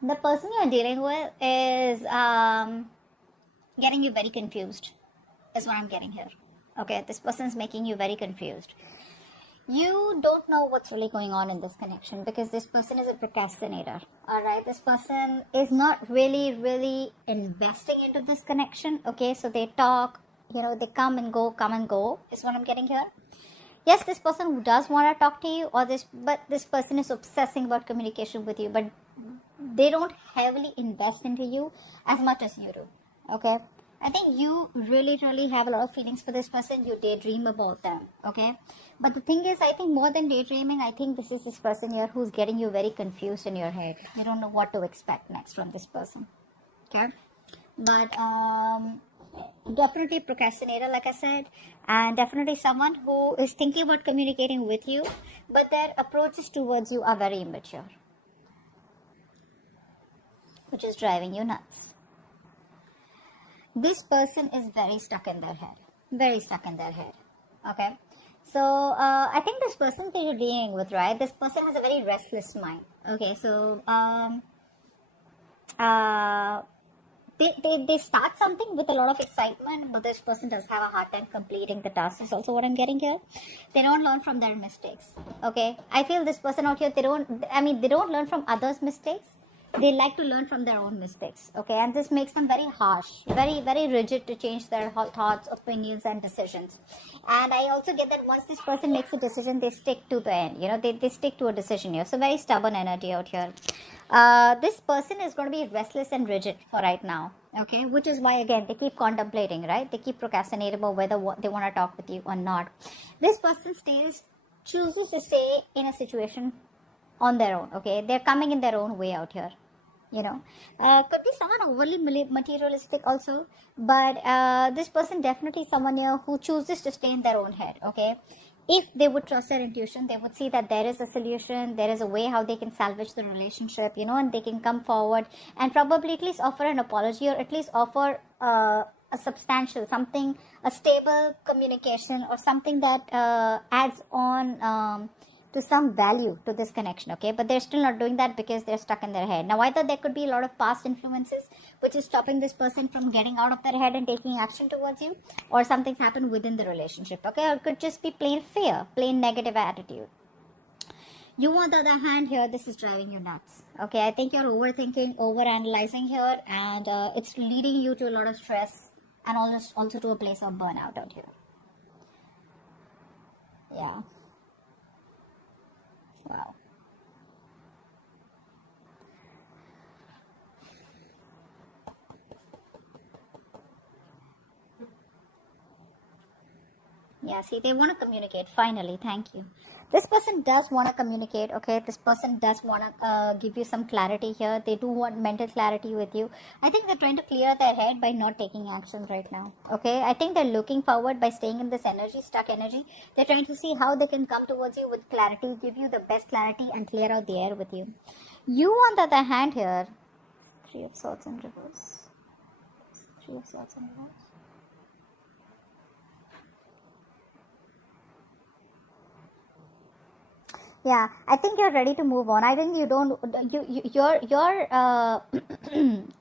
The person you're dealing with is getting you very confused, is what I'm getting here. Okay, this person is making you very confused. You don't know what's really going on in this connection because this person is a procrastinator. All right, this person is not really investing into this connection. Okay, so they talk, they come and go, is what I'm getting here. Yes, this person does want to talk to you, but this person is obsessing about communication with you, but they don't heavily invest into you as much as you do. Okay, I think you really have a lot of feelings for this person. You daydream about them. Okay, but the thing is, I think more than daydreaming, I think this is this person here who's getting you very confused in your head. You don't know what to expect next from this person. Okay, but definitely procrastinator, like I said, and definitely someone who is thinking about communicating with you, but their approaches towards you are very immature, which is driving you nuts. This person is very stuck in their head. Okay, so I think this person that you're dealing with, right, this person has a very restless mind. Okay, so they start something with a lot of excitement, but this person does have a hard time completing the task, is also what I'm getting here. They don't learn from their mistakes. Okay, I feel this person out here, they don't learn from others' mistakes. They like to learn from their own mistakes. Okay, and this makes them very harsh, very rigid to change their thoughts, opinions, and decisions. And I also get that once this person makes a decision, they stick to the end. They stick to a decision here. So very stubborn energy out here. This person is going to be restless and rigid for right now. Okay, which is why again they keep contemplating, right? They keep procrastinating about whether they want to talk with you or not. This person chooses to stay in a situation on their own. Okay, they're coming in their own way out here. Could be someone overly materialistic also, but this person definitely someone here who chooses to stay in their own head. Okay, if they would trust their intuition, they would see that there is a solution, there is a way how they can salvage the relationship, and they can come forward and probably at least offer an apology, or at least offer a substantial something, a stable communication, or something that adds on to some value to this connection. Okay, but they're still not doing that because they're stuck in their head. Now either there could be a lot of past influences which is stopping this person from getting out of their head and taking action towards you, or something's happened within the relationship. Okay, or it could just be plain fear, plain negative attitude. You, on the other hand, here this is driving you nuts. Okay, I think you're overthinking, overanalyzing here, and it's leading you to a lot of stress and also to a place of burnout out here. Yeah. Wow. Yeah, see, they want to communicate. Finally, thank you. This person does want to communicate. Okay, this person does want to give you some clarity here. They do want mental clarity with you. I think they're trying to clear their head by not taking action right now. Okay, I think they're looking forward by staying in this energy, stuck energy. They're trying to see how they can come towards you with clarity, give you the best clarity, and clear out the air with you. You, on the other hand, here, Three of Swords in reverse. Three of Swords in reverse. Yeah, I think you're ready to move on. I think you don't.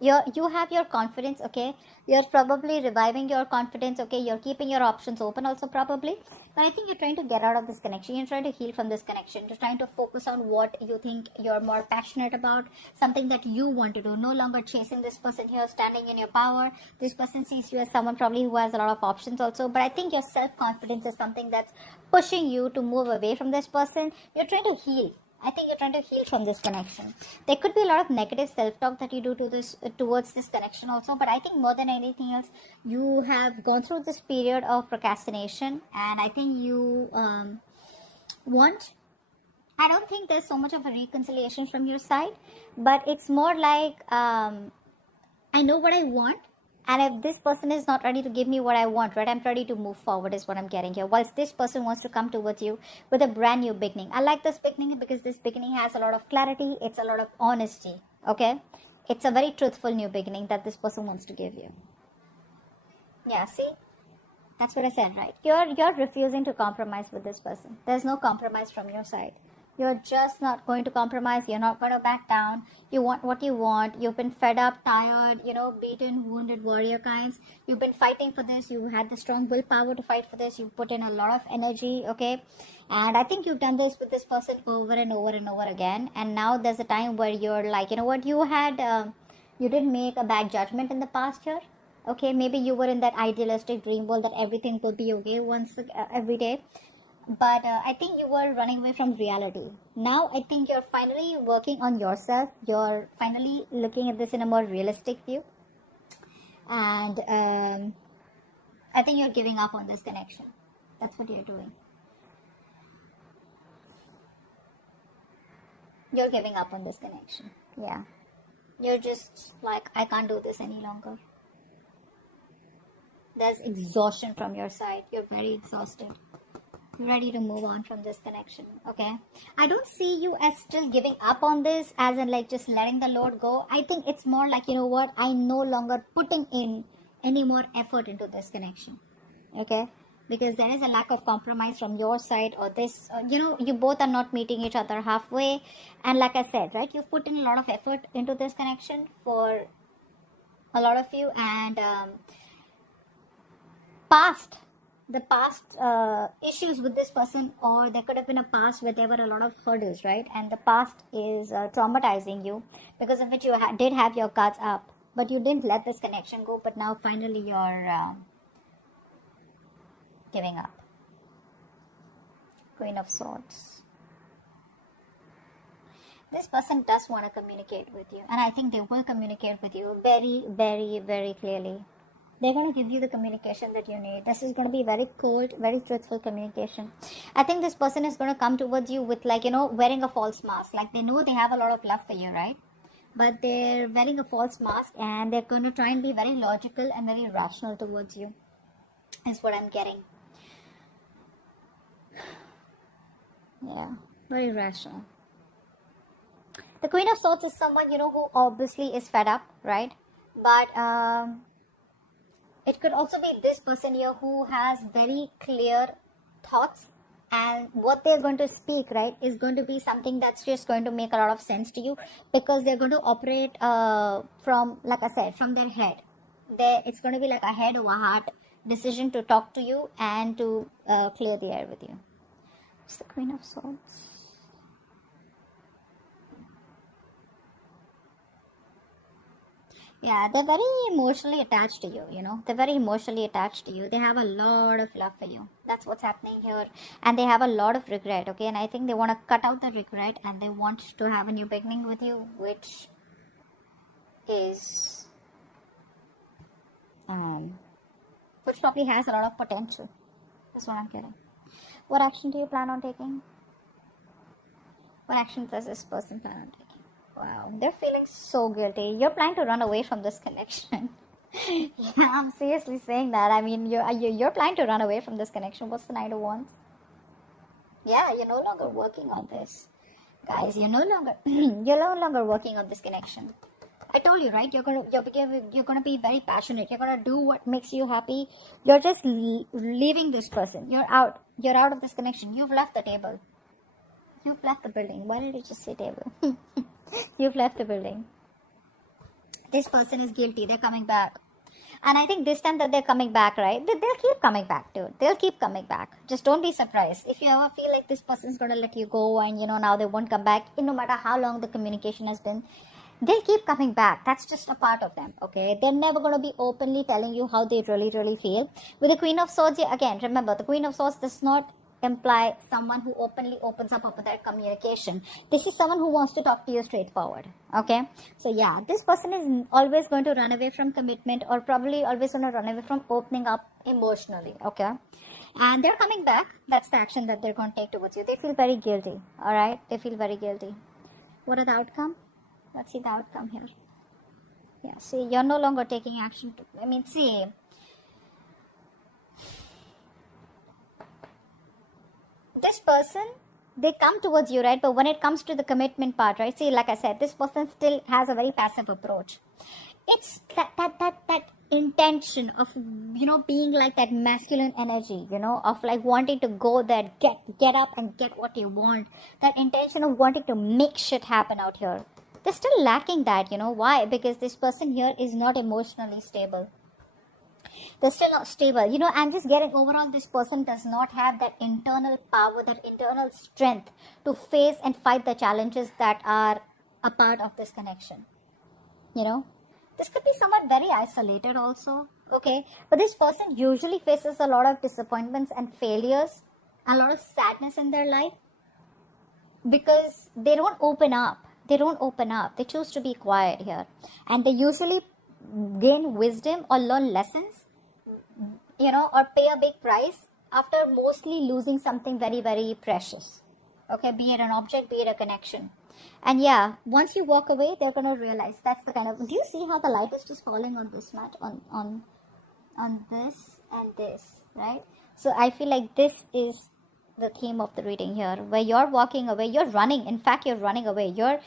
You have your confidence. Okay, you're probably reviving your confidence. Okay, you're keeping your options open also probably. But I think you're trying to get out of this connection. You're trying to heal from this connection. You're trying to focus on what you think you're more passionate about, something that you want to do. No longer chasing this person here, standing in your power. This person sees you as someone probably who has a lot of options also. But I think your self-confidence is something that's pushing you to move away from this person. You're trying to heal. I think you're trying to heal from this connection. There could be a lot of negative self-talk that you do towards this connection also, but I think more than anything else, you have gone through this period of procrastination, and I think you want. I don't think there's so much of a reconciliation from your side, but it's more like I know what I want. And if this person is not ready to give me what I want, right, I'm ready to move forward is what I'm getting here. Whilst this person wants to come towards you with a brand new beginning. I like this beginning because this beginning has a lot of clarity. It's a lot of honesty. Okay. It's a very truthful new beginning that this person wants to give you. Yeah, see? That's what I said, right? You're refusing to compromise with this person. There's no compromise from your side. You're just not going to compromise. You're not going to back down. You want what you want. You've been fed up, tired, beaten, wounded warrior kinds. You've been fighting for this. You had the strong willpower to fight for this. You put in a lot of energy, okay? And I think you've done this with this person over and over and over again. And now there's a time where you're like, you know what, you didn't make a bad judgment in the past year. Okay, maybe you were in that idealistic dream world that everything will be okay every day. But I think you were running away from reality. Now I think you're finally working on yourself. You're finally looking at this in a more realistic view. And I think you're giving up on this connection. That's what you're doing. You're giving up on this connection. Yeah. You're just like, I can't do this any longer. There's exhaustion from your side. You're very exhausted. You're ready to move on from this connection. Okay. I don't see you as still giving up on this, as in like just letting the load go. I think it's more like, you know what, I'm no longer putting in any more effort into this connection. Okay. Because there is a lack of compromise from your side, or this, you both are not meeting each other halfway. And like I said, right, you put in a lot of effort into this connection for a lot of you. And the past issues with this person, or there could have been a past where there were a lot of hurdles, right? And the past is traumatizing you, because of which you did have your guards up, but you didn't let this connection go. But now finally you're giving up. Queen of Swords. This person does want to communicate with you, and I think they will communicate with you very, very, very clearly. They're going to give you the communication that you need. This is going to be very cold, very truthful communication. I think this person is going to come towards you with, like, wearing a false mask. Like, they know they have a lot of love for you, right? But they're wearing a false mask, and they're going to try and be very logical and very rational towards you, is what I'm getting. Yeah, very rational. The Queen of Swords is someone, who obviously is fed up, right? But it could also be this person here who has very clear thoughts, and what they're going to speak, right, is going to be something that's just going to make a lot of sense to you, because they're going to operate from, like I said, from their head. It's going to be like a head over heart decision to talk to you and to clear the air with you. It's the Queen of Swords. Yeah, they're very emotionally attached to you, They're very emotionally attached to you. They have a lot of love for you. That's what's happening here. And they have a lot of regret, okay? And I think they want to cut out the regret, and they want to have a new beginning with you, which is... which probably has a lot of potential. That's what I'm getting. What action do you plan on taking? What action does this person plan on taking? Wow, they're feeling so guilty. You're planning to run away from this connection. Yeah, I'm seriously saying that. I mean, you're planning to run away from this connection. What's the Knight of Wands? Yeah, you're no longer working on this. Guys, you're no longer working on this connection. I told you, right? You're gonna be very passionate. You're gonna do what makes you happy. You're just leaving this person. You're out. You're out of this connection. You've left the table. You've left the building. Why did you just say table? You've left the building. This person is guilty. They're coming back. And I think this time that they're coming back, right? They'll keep coming back, dude. They'll keep coming back. Just don't be surprised. If you ever feel like this person's going to let you go and, now they won't come back, no matter how long the communication has been, they'll keep coming back. That's just a part of them, okay? They're never going to be openly telling you how they really, really feel. With the Queen of Swords, again, remember, the Queen of Swords does not imply someone who openly opens up about their communication. This is someone who wants to talk to you straightforward, okay? So yeah, this person is always going to run away from commitment, or probably always going to run away from opening up emotionally, okay? And they're coming back. That's the action that they're going to take towards you. They feel very guilty, all right? They feel very guilty. What are the outcome? Let's see the outcome here. Yeah, see, you're no longer taking action. See, this person, they come towards you, right? But when it comes to the commitment part, right? See, like I said, this person still has a very passive approach. It's that intention of, being like that masculine energy, of like wanting to go there, get up and get what you want, that intention of wanting to make shit happen out here. They're still lacking that. Why? Because this person here is not emotionally stable. They're still not stable. I'm just getting overall, this person does not have that internal power, that internal strength to face and fight the challenges that are a part of this connection. This could be somewhat very isolated also, okay? But this person usually faces a lot of disappointments and failures, a lot of sadness in their life, because they don't open up. They choose to be quiet here. And they usually gain wisdom or learn lessons, or pay a big price after mostly losing something very, very precious. Okay, be it an object, be it a connection. And yeah, once you walk away, they're going to realize that's the kind of... Do you see how the light is just falling on this mat? On this and this, right? So I feel like this is the theme of the reading here, where you're walking away, you're running. In fact, you're running away. You're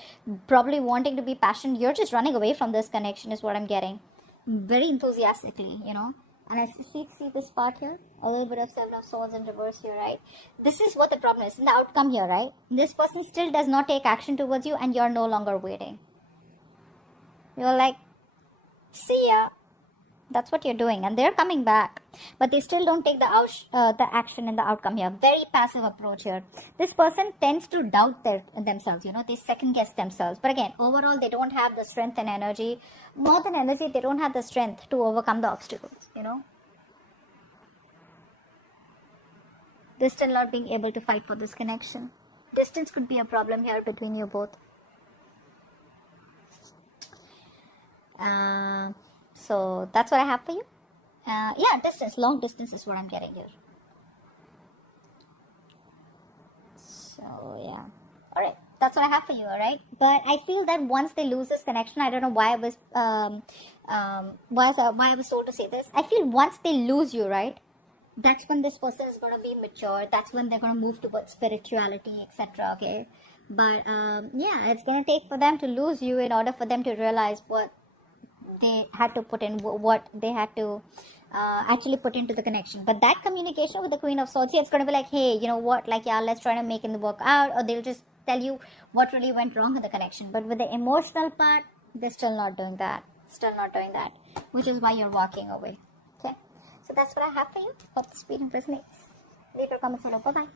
probably wanting to be passionate. You're just running away from this connection is what I'm getting. Very enthusiastically, And I see this part here, a little bit of Seven of Swords in reverse here, right? This is what the problem is. In the outcome here, right? This person still does not take action towards you, and you're no longer waiting. You're like, see ya. That's what you're doing, and they're coming back. But they still don't take the action in the outcome here. Very passive approach here. This person tends to doubt themselves, They second guess themselves. But again, overall, they don't have the strength and energy. More than energy, they don't have the strength to overcome the obstacles, They're still not being able to fight for this connection. Distance could be a problem here between you both. So that's what I have for you. Yeah, distance, long distance is what I'm getting here. So yeah, all right, that's what I have for you. All right, but I feel that once they lose this connection, I don't know why I was why I was told to say this. I feel once they lose you, right, that's when this person is going to be mature. That's when they're going to move towards spirituality, etc. Okay, but yeah, it's going to take for them to lose you in order for them to realize what they had to put in, what they had to actually put into the connection. But that communication with the Queen of Swords, it's going to be like, hey, you know what, like, yeah, let's try to make it work out, or they'll just tell you what really went wrong with the connection. But with the emotional part, they're still not doing that, which is why you're walking away. Okay, so that's what I have for you. Hope this reading resonates. Leave your comments below. Bye bye.